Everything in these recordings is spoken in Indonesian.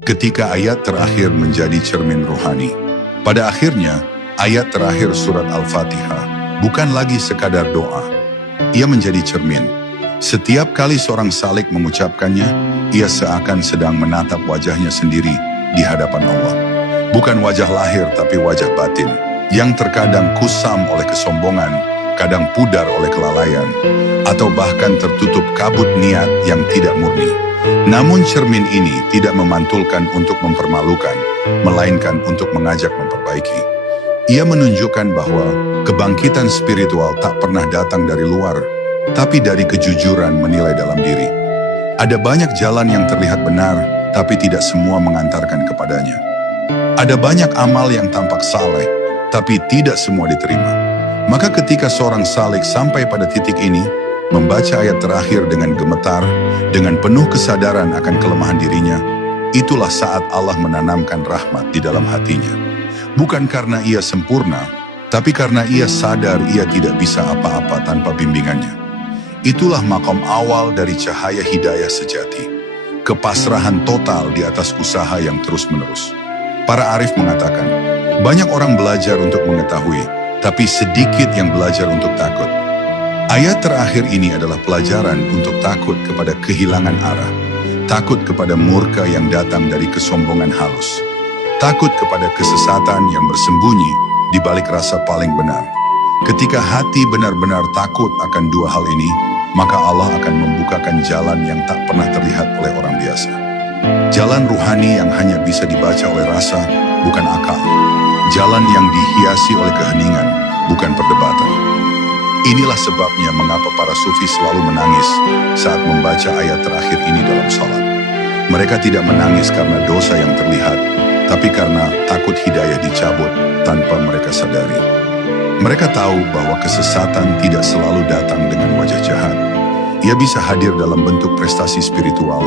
ketika ayat terakhir menjadi cermin rohani. Pada akhirnya, ayat terakhir surat Al-Fatihah bukan lagi sekadar doa. Ia menjadi cermin. Setiap kali seorang salik mengucapkannya, ia seakan sedang menatap wajahnya sendiri di hadapan Allah. Bukan wajah lahir tapi wajah batin, yang terkadang kusam oleh kesombongan, kadang pudar oleh kelalaian, atau bahkan tertutup kabut niat yang tidak murni. Namun cermin ini tidak memantulkan untuk mempermalukan, melainkan untuk mengajak memperbaiki. Ia menunjukkan bahwa kebangkitan spiritual tak pernah datang dari luar, tapi dari kejujuran menilai dalam diri. Ada banyak jalan yang terlihat benar, tapi tidak semua mengantarkan kepadanya. Ada banyak amal yang tampak saleh, tapi tidak semua diterima. Maka ketika seorang salik sampai pada titik ini, membaca ayat terakhir dengan gemetar, dengan penuh kesadaran akan kelemahan dirinya, itulah saat Allah menanamkan rahmat di dalam hatinya. Bukan karena ia sempurna, tapi karena ia sadar ia tidak bisa apa-apa tanpa bimbingannya. Itulah makom awal dari cahaya hidayah sejati. Kepasrahan total di atas usaha yang terus-menerus. Para arif mengatakan, banyak orang belajar untuk mengetahui, tapi sedikit yang belajar untuk takut. Ayat terakhir ini adalah pelajaran untuk takut kepada kehilangan arah, takut kepada murka yang datang dari kesombongan halus, takut kepada kesesatan yang bersembunyi di balik rasa paling benar. Ketika hati benar-benar takut akan dua hal ini, maka Allah akan membukakan jalan yang tak pernah terlihat oleh orang biasa. Jalan ruhani yang hanya bisa dibaca oleh rasa, bukan akal. Jalan yang dihiasi oleh keheningan, bukan perdebatan. Inilah sebabnya mengapa para sufi selalu menangis saat membaca ayat terakhir ini dalam salat. Mereka tidak menangis karena dosa yang terlihat, tapi karena takut hidayah dicabut tanpa mereka sadari. Mereka tahu bahwa kesesatan tidak selalu datang dengan wajah jahat. Ia bisa hadir dalam bentuk prestasi spiritual,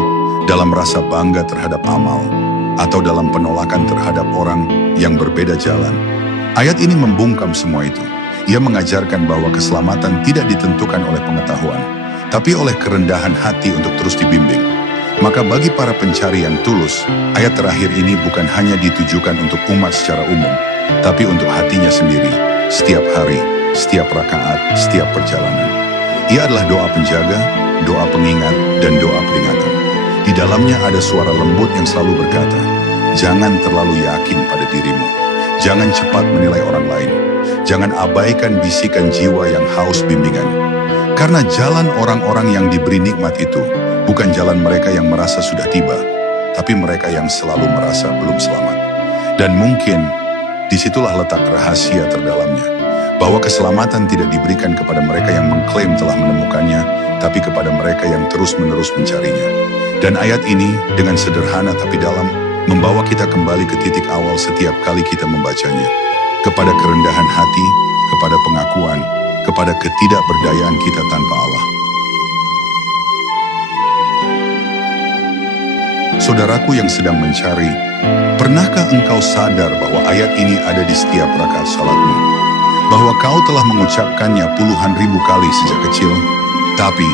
dalam rasa bangga terhadap amal, atau dalam penolakan terhadap orang yang berbeda jalan. Ayat ini membungkam semua itu. Ia mengajarkan bahwa keselamatan tidak ditentukan oleh pengetahuan, tapi oleh kerendahan hati untuk terus dibimbing. Maka bagi para pencari yang tulus, ayat terakhir ini bukan hanya ditujukan untuk umat secara umum, tapi untuk hatinya sendiri, setiap hari, setiap rakaat, setiap perjalanan. Ia adalah doa penjaga, doa pengingat, dan doa peringatan. Di dalamnya ada suara lembut yang selalu berkata, jangan terlalu yakin pada dirimu. Jangan cepat menilai orang lain. Jangan abaikan bisikan jiwa yang haus bimbingan. Karena jalan orang-orang yang diberi nikmat itu bukan jalan mereka yang merasa sudah tiba, tapi mereka yang selalu merasa belum selamat. Dan mungkin disitulah letak rahasia terdalamnya, bahwa keselamatan tidak diberikan kepada mereka yang mengklaim telah menemukannya, tapi kepada mereka yang terus-menerus mencarinya. Dan ayat ini dengan sederhana tapi dalam membawa kita kembali ke titik awal setiap kali kita membacanya, kepada kerendahan hati, kepada pengakuan, kepada ketidakberdayaan kita tanpa Allah. Saudaraku yang sedang mencari, pernahkah engkau sadar bahwa ayat ini ada di setiap rakaat salatmu? Bahwa kau telah mengucapkannya puluhan ribu kali sejak kecil? Tapi,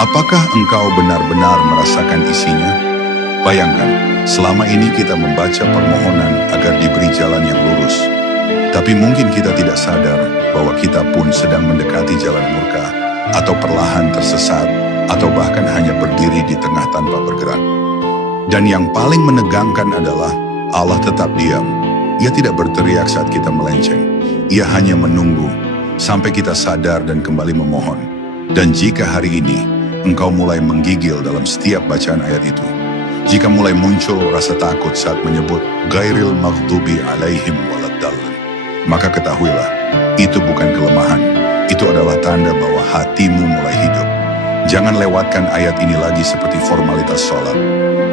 apakah engkau benar-benar merasakan isinya? Bayangkan, selama ini kita membaca permohonan agar diberi jalan yang lurus. Tapi mungkin kita tidak sadar bahwa kita pun sedang mendekati jalan murka, atau perlahan tersesat, atau bahkan hanya berdiri di tengah tanpa bergerak. Dan yang paling menegangkan adalah Allah tetap diam. Ia tidak berteriak saat kita melenceng. Ia hanya menunggu sampai kita sadar dan kembali memohon. Dan jika hari ini engkau mulai menggigil dalam setiap bacaan ayat itu, jika mulai muncul rasa takut saat menyebut ghairil maghdubi alaihim waladdallin, maka ketahuilah, itu bukan kelemahan. Itu adalah tanda bahwa hatimu mulai hidup. Jangan lewatkan ayat ini lagi seperti formalitas sholat.